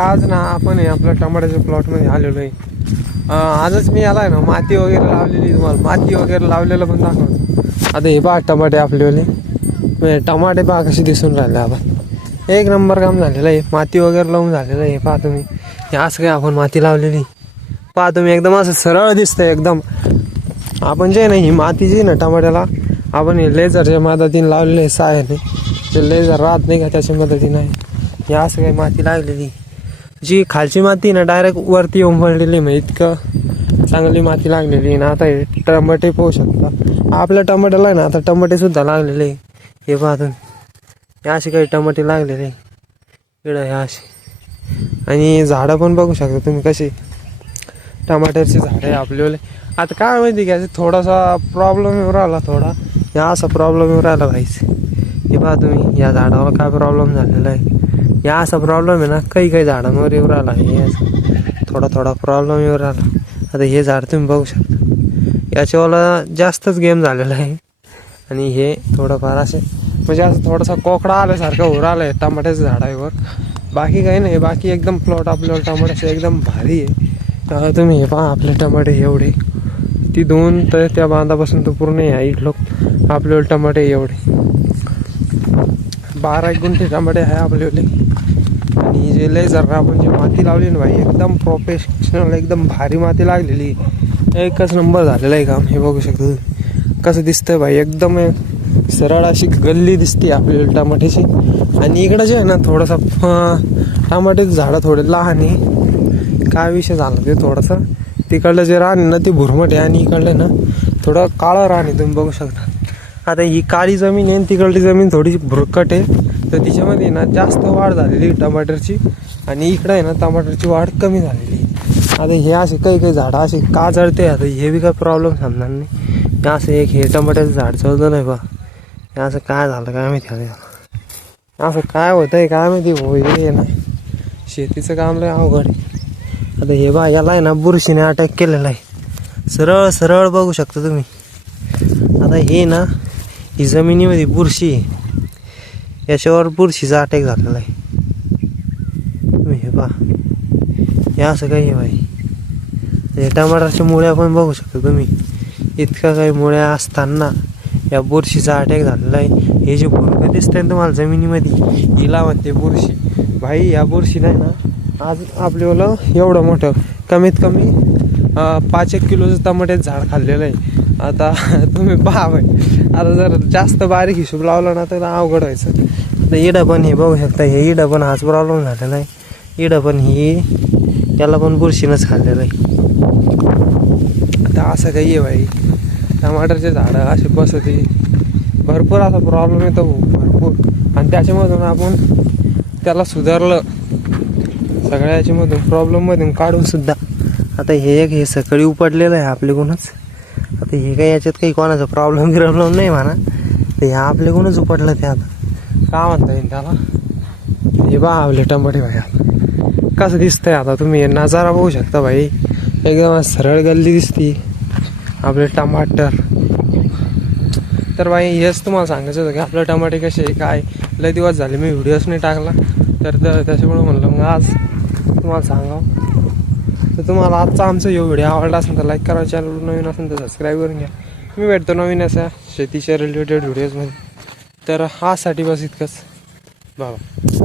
आज ना आपण आपल्या टमाट्याच्या प्लॉटमध्ये आलेलो आहे. आजच मी आला आहे ना, माती वगैरे लावलेली, तुम्हाला माती वगैरे लावलेलं पण दाखवतो. आता हे पहा टमाटे आपलेवाले, टमाटे पहा कसे दिसून राहिले. आता एक नंबर काम झालेलं आहे, माती वगैरे लावून झालेलं आहे. पहा तुम्ही, हे असं काय आपण माती लावलेली पहा तुम्ही, एकदम असं सरळ दिसतंय एकदम. आपण जे नाही ही माती जी ना टमाट्याला आपण हे लेझरच्या मदतीने लावलेले साह्याने, ते लेझर राहत नाही का त्याच्या मदतीने आहे हे असं काही माती लागलेली. जी खालची माती ना डायरेक्ट वरती येऊन पडलेली, मग इतकं चांगली माती लागलेली आहे ना. आता हे टमाटे पाहू शकता आपल्या टमाट्याला आहे ना, आता टमाटे सुद्धा लागलेले आहे. हे पहा तुम्ही, हे असे काही टमाटे लागलेले इकडं हे असे. आणि झाडं पण बघू शकता तुम्ही कशी टमाट्याची झाडं आहे आपल्यावाले. आता काय माहिती का, थोडासा प्रॉब्लेम येऊ राहिला, थोडा या असा प्रॉब्लेम येऊ राहिला भाईच. हे पहा तुम्ही, या झाडावर काय प्रॉब्लेम झालेला आहे. या असा प्रॉब्लेम आहे ना, काही झाडांवर येऊ राहिला आहे, थोडा थोडा प्रॉब्लेम येऊ राहिला. आता हे झाड तुम्ही बघू शकता, याच्यावाला जास्तच गेम झालेला आहे. आणि हे थोडंफार असे म्हणजे असं थोडासा कोकडा आल्यासारखं होऊ राहिलं आहे टमाट्याच्या झाडावर. बाकी काही नाही, बाकी एकदम प्लॉट आपल्याला टमाट्याचे एकदम भारी आहे. तुम्ही हे पहा आपले टमाटे एवढे, ती दोन तर त्या बांधापासून तर पूर्ण आहे इथलं आपल्याला टमाटे एवढे 12 गुंठे टमाटे आहे आपल्याले. आणि जे लेझर आपण जी माती लावली ना भाई, एकदम प्रोफेशनल एकदम भारी माती लागलेली, एकच नंबर झालेला आहे काम. हे बघू शकतो कसं दिसतंय भाई, एकदम सरळ अशी गल्ली दिसते आपल्याला टमाट्याची. आणि इकडं जे आहे ना थोडंसं टमाट्याचं झाडं थोडे लहान आहे. काय विषय झाला ते थोडंसं तिकडलं जे रान आहे ना ते भुरमट आहे, आणि इकडलं ना थोडं काळं रान आहे, तुम्ही बघू शकता. आता ही काळी जमीन आहे, तिकडली जमीन थोडीशी भुरकट आहे, तर तिच्यामध्ये ना जास्त वाढ झालेली टमाटरची, आणि इकडं आहे ना टमाटरची वाढ कमी झालेली. आता हे असे काही झाडं असे का जळते, आता हे बी काय प्रॉब्लेम सांगणार नाही. असं एक हे टमाट्याचं झाड चढतं नाही बा, हे असं काय झालं काय माहिती, असं काय होतं आहे काय माहिती. हे ना शेतीचं काम लय अवघड आहे. आता हे बा याला आहे ना बुरशीने अटॅक केलेला आहे, सरळ सरळ बघू शकता तुम्ही. आता हे ना ही जमिनीमध्ये बुरशी आहे, याच्यावर बुरशीचा अटॅक झालेला आहे. तुम्ही हे पहा, हे असं काही आहे भाई. हे टमाटरच्या मुळ्या पण बघू शकता तुम्ही, इतक्या काही मुळ्या असताना या बुरशीचा अटॅक झालेला आहे. हे जे भुरकं दिसतंय ना तुम्हाला जमिनीमध्ये, हिला म्हणते बुरशी भाई. या बुरशी नाही ना आज आपल्याला एवढं मोठं कमीत कमी 5-1 किलोचं टमाट्याचं झाड खाल्लेलं आहे. आता तुम्ही पहा भाई, आता जर जास्त बारीक हिशोब लावला ना तर अवघड व्हायचं. तर इडं पण हे बघू शकता, हे इडं पण हाच प्रॉब्लेम झालेला आहे. इडं पण याला पण बुरशीनंच खाल्लेलं आहे. आता असं काही आहे भाई, टमाटरचे झाडं असे बसते, भरपूर असा प्रॉब्लेम येतो भरपूर. आणि त्याच्यामधून आपण त्याला सुधारलं सगळ्या याच्यामधून प्रॉब्लेममधून काढून सुद्धा. आता हे सकाळी उपडलेलं आहे आपल्याकडूनच. आता हे काही याच्यात काही कोणाचा प्रॉब्लेम नाही म्हणा, तर हे आपल्याकडूनच उपडलं. ते आता का म्हणता येईल त्याला. हे बा आपले टमाटे भाई आता कसं दिसतंय. आता तुम्ही नजारा बघू शकता भाई, एकदम सरळ गल्ली दिसती आपले टमाटर. तर भाई हेच तुम्हाला सांगायचं होतं की आपले टमाटे कसे काय. लय दिवस झाले मी व्हिडिओच नाही टाकला, तर त्याच्यामुळे म्हणलं मग आज तुम्हाला सांगावं. तर तुम्हाला आजचा आमचा व्हिडिओ आवडला असेल तर लाईक करा, चॅनल नवीन असेल तर सबस्क्राईब करून घ्या. मी भेटतो नवीन अशा शेतीच्या रिलेटेड व्हिडिओजमध्ये. तर हासाठी बस इतकंच, बाबा.